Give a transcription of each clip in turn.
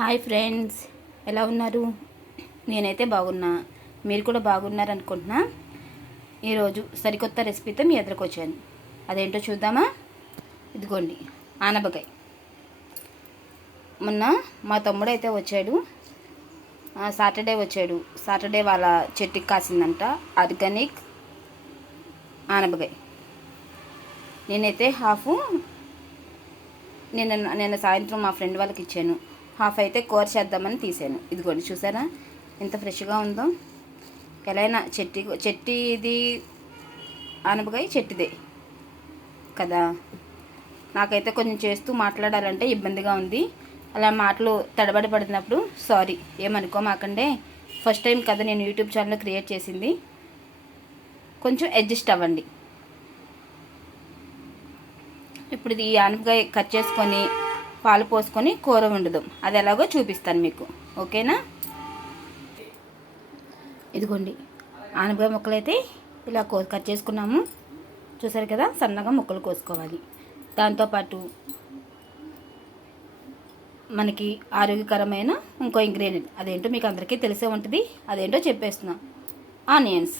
Hi friends, ఎలా ఉన్నారు? నేనైతే బాగున్నా. మీరు కూడా బాగున్నారు అనుకుంటున్నా. ఈరోజు సరికొత్త రెసిపీతో మీ ఎదురుకు వచ్చాను. అదేంటో చూద్దామా? ఇదిగోండి, ఆనపకాయ. మొన్న మా తమ్ముడు అయితే వచ్చాడు, సాటర్డే వచ్చాడు. సాటర్డే వాళ్ళ చెట్టుకి కాసిందంట ఆర్గానిక్ ఆనపకాయ. నేనైతే హాఫ్ నిన్న సాయంత్రం మా ఫ్రెండ్ వాళ్ళకి ఇచ్చాను. హాఫ్ అయితే కూర చేద్దామని తీసాను. ఇదిగోండి, చూసారా ఎంత ఫ్రెష్గా ఉందో. ఎలా చెట్టిది ఆనపకాయ చెట్టిదే కదా. నాకైతే కొంచెం చేస్తూ మాట్లాడాలంటే ఇబ్బందిగా ఉంది. అలా మాటలు తడబడి పడినప్పుడు సారీ, ఏమనుకోమాకండే. ఫస్ట్ టైం కదా నేను యూట్యూబ్ ఛానల్ క్రియేట్ చేసింది, కొంచెం అడ్జస్ట్ అవ్వండి. ఇప్పుడు ఈ ఆనపకాయ కట్ చేసుకొని పాలు పోసుకొని కూర వండుదాం. అది ఎలాగో చూపిస్తాను మీకు, ఓకేనా? ఇదిగోండి, ఆనపకాయ ముక్కలు అయితే ఇలా కట్ చేసుకున్నాము. చూసారు కదా, సన్నగా ముక్కలు కోసుకోవాలి. దాంతోపాటు మనకి ఆరోగ్యకరమైన ఇంకో ఇంగ్రీడియంట్, అదేంటో మీకు అందరికీ తెలిసే ఉంటుంది. అదేంటో చెప్పేస్తున్నా. ఆనియన్స్,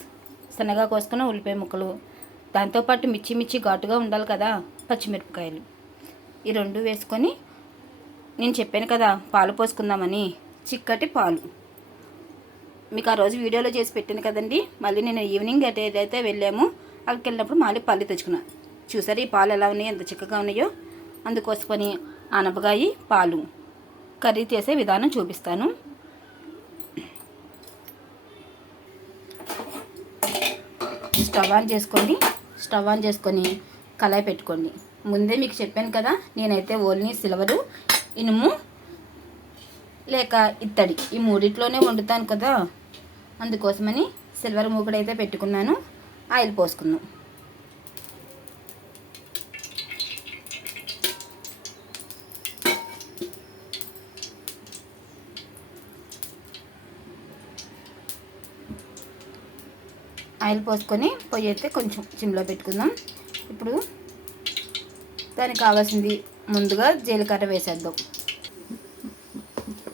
సన్నగా కోసుకున్న ఉల్లిపాయ ముక్కలు, దాంతోపాటు మిర్చి ఘాటుగా ఉండాలి కదా, పచ్చిమిరపకాయలు. ఈ రెండు వేసుకొని, నేను చెప్పాను కదా పాలు పోసుకుందామని, చిక్కటి పాలు. మీకు ఆ రోజు వీడియోలో చేసి పెట్టాను కదండి. మళ్ళీ నేను ఈవినింగ్ ఏదైతే వెళ్ళామో అక్కడికి వెళ్ళినప్పుడు మళ్ళీ పళ్ళు తెచ్చుకున్నాను. చూసారు ఈ పాలు ఎలా ఉన్నాయో, ఎంత చిక్కగా ఉన్నాయో. అందుకోసమని ఆనపకాయ పాలు కర్రీ చేసే విధానం చూపిస్తాను. స్టవ్ ఆన్ చేసుకొని కళాయి పెట్టుకోండి. ముందే మీకు చెప్పాను కదా, నేనైతే ఓన్లీ సిల్వరు, ఇనుము లేక ఇత్తడి, ఈ మూడిట్లోనే వండుతాను కదా. అందుకోసమని సిల్వర్ మూకుడైతే పెట్టుకున్నాను. ఆయిల్ పోసుకుందాం. ఆయిల్ పోసుకొని పొయ్యి అయితే కొంచెం సిమ్లో పెట్టుకుందాం. ఇప్పుడు దానికి కావాల్సింది ముందుగా జీలకర్ర వేసేద్దాం.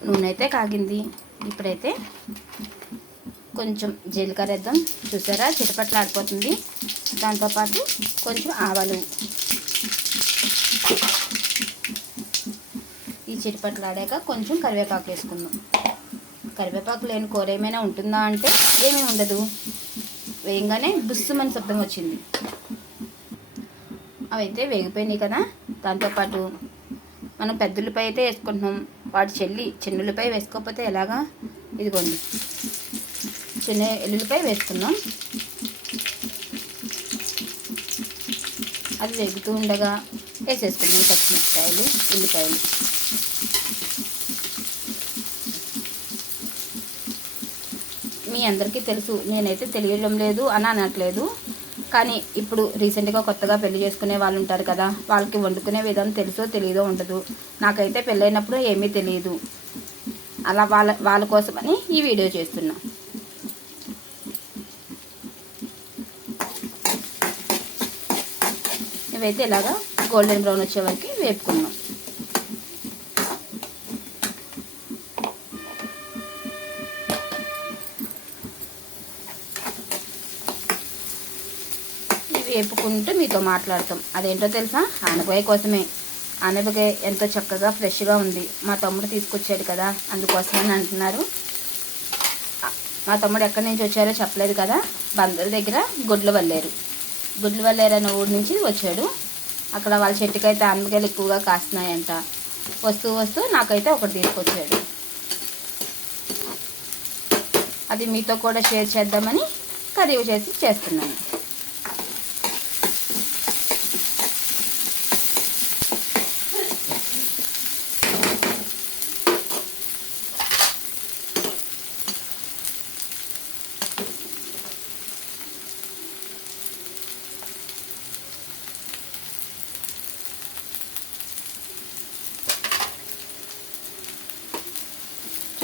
నూనె అయితే కాగింది. ఇప్పుడైతే కొంచెం జీలకర్ర వేద్దాం. చూసారా చిటపట్లు ఆడిపోతుంది. దాంతోపాటు కొంచెం ఆవాలు. ఈ చిటపట్లు ఆడాక కొంచెం కరివేపాకు వేసుకుందాం. కరివేపాకు లేని కూర ఏమైనా ఉంటుందా అంటే ఏమీ ఉండదు. వేయంగానే బుస్సుమని శబ్దం వచ్చింది. అవైతే వేగిపోయినాయి కదా. దాంతోపాటు మనం పెద్దలపై అయితే వేసుకుంటున్నాం. వాటి చిన్నులపై వేసుకోకపోతే ఎలాగా? ఇదిగోండి, చిన్న ఎల్లుల్లిపై వేసుకున్నాం. అది వేగుతూ ఉండగా వేసేసుకున్నాం పచ్చిమిరపకాయలు, ఉల్లిపాయలు. మీ అందరికీ తెలుసు, నేనైతే తెలియడం లేదు అని అనట్లేదు. కానీ ఇప్పుడు రీసెంట్గా కొత్తగా పెళ్లి చేసుకునే వాళ్ళు ఉంటారు కదా, వాళ్ళకి వండుకునే విధానం తెలుసో తెలియదో ఉండదు. నాకైతే పెళ్ళైనప్పుడు ఏమీ తెలియదు. అలా వాళ్ళ కోసమని ఈ వీడియో చేస్తున్నా. ఇవైతే ఇలాగా గోల్డెన్ బ్రౌన్ వచ్చే వరకు వేపుకున్నాం. వేపుకుంటూ మీతో మాట్లాడతాం. అదేంటో తెలుసా? ఆనపకాయ కోసమే. ఆనపకాయ ఎంతో చక్కగా ఫ్రెష్గా ఉంది. మా తమ్ముడు తీసుకొచ్చాడు కదా, అందుకోసమని అంటున్నారు. మా తమ్ముడు ఎక్కడి నుంచి వచ్చారో చెప్పలేదు కదా. బందర్ దగ్గర గుడ్లవల్లేరు అనే ఊరి నుంచి వచ్చాడు. అక్కడ వాళ్ళ చెట్టుకైతే ఆనపకాయలు ఎక్కువగా కాస్తున్నాయంట. వస్తూ నాకైతే ఒకటి తీసుకొచ్చాడు. అది మీతో కూడా షేర్ చేద్దామని కర్రీ చేస్తున్నాను.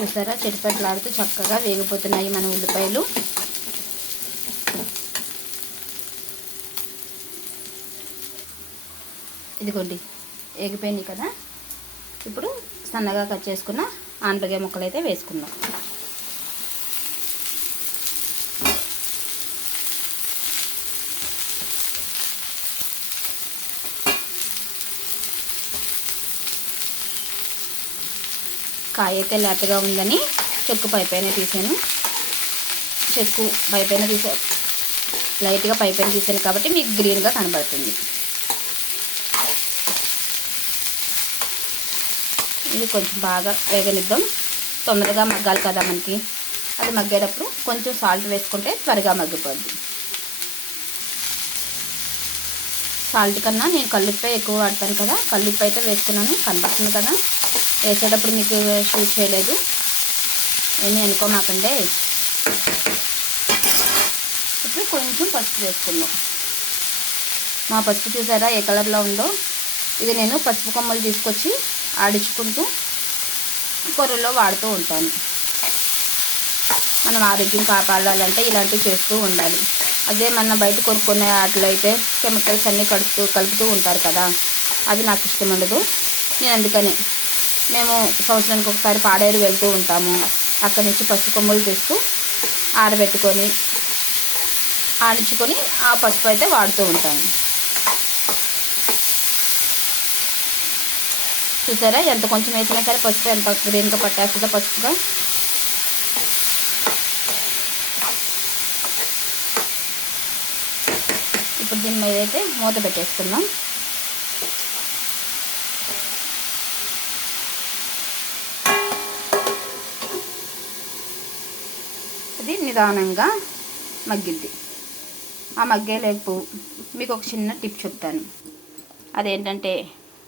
చూసారా చిటపట్లాడుతూ చక్కగా వేగిపోతున్నాయి మన ఉల్లిపాయలు. ఇదిగోండి వేగిపోయినాయి కదా. ఇప్పుడు సన్నగా కట్ చేసుకున్న ఆనపకాయ ముక్కలు అయితే వేసుకుందాం. కాయ అయితే లేతగా ఉందని చెక్కు పైపైన తీసాను. చెక్కు పైపైన లైట్గా పైపైన తీసాను కాబట్టి మీకు గ్రీన్గా కనబడుతుంది. ఇది కొంచెం బాగా వేగనిద్దాం. తొందరగా మగ్గాలి కదా మనకి. అది మగ్గేటప్పుడు కొంచెం సాల్ట్ వేసుకుంటే త్వరగా మగ్గిపోద్ది. సాల్ట్ కన్నా నేను కల్లుప్పే ఎక్కువ వాడతాను కదా, కల్లుప్పు అయితే వేసుకున్నాను. కనిపిస్తుంది కదా, వేసేటప్పుడు మీకు షూట్ చేయలేదు ఏమీ అనుకోమాకండి. ఇప్పుడు కొంచెం పసుపు వేసుకుందాం. మా పసుపు చూసారా ఏ కలర్లో ఉందో. ఇది నేను పసుపు కొమ్మలు తీసుకొచ్చి ఆడించుకుంటూ కూరల్లో వాడుతూ ఉంటాను. మనం ఆరోగ్యం కాపాడాలంటే ఇలాంటివి చేస్తూ ఉండాలి. అదే మన బయట కొనుక్కునే వాటిలో అయితే కెమికల్స్ అన్నీ కలుపుతూ ఉంటారు కదా, అది నాకు ఇష్టం ఉండదు. నేను అందుకని మేము సంవత్సరానికి ఒకసారి పాడేరు వెళ్తూ ఉంటాము. అక్కడి నుంచి పసుపు కొమ్మలు తెస్తూ ఆరబెట్టుకొని ఆడించుకొని ఆ పసుపు అయితే వాడుతూ ఉంటాను. చూసారా ఎంత కొంచెం వేసినా సరే పసుపు ఎంత గ్రీన్గా పట్టేస్తుందో పసుపుగా. ఇప్పుడు దీని మీద అయితే మూత పెట్టేసుకుందాం. ఇది నిదానంగా మగ్గిద్ది. ఆ మగ్గేలేపు మీకు ఒక చిన్న టిప్ చెప్తాను. అదేంటంటే,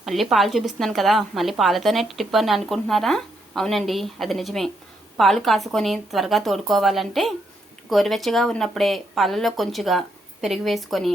మళ్ళీ పాలు చూపిస్తున్నాను కదా, మళ్ళీ పాలతోనే టిప్ అని అనుకుంటున్నారా? అవునండి, అది నిజమే. పాలు కాసుకొని త్వరగా తోడుకోవాలంటే గోరువెచ్చగా ఉన్నప్పుడే పాలల్లో కొంచెంగా పెరుగు వేసుకొని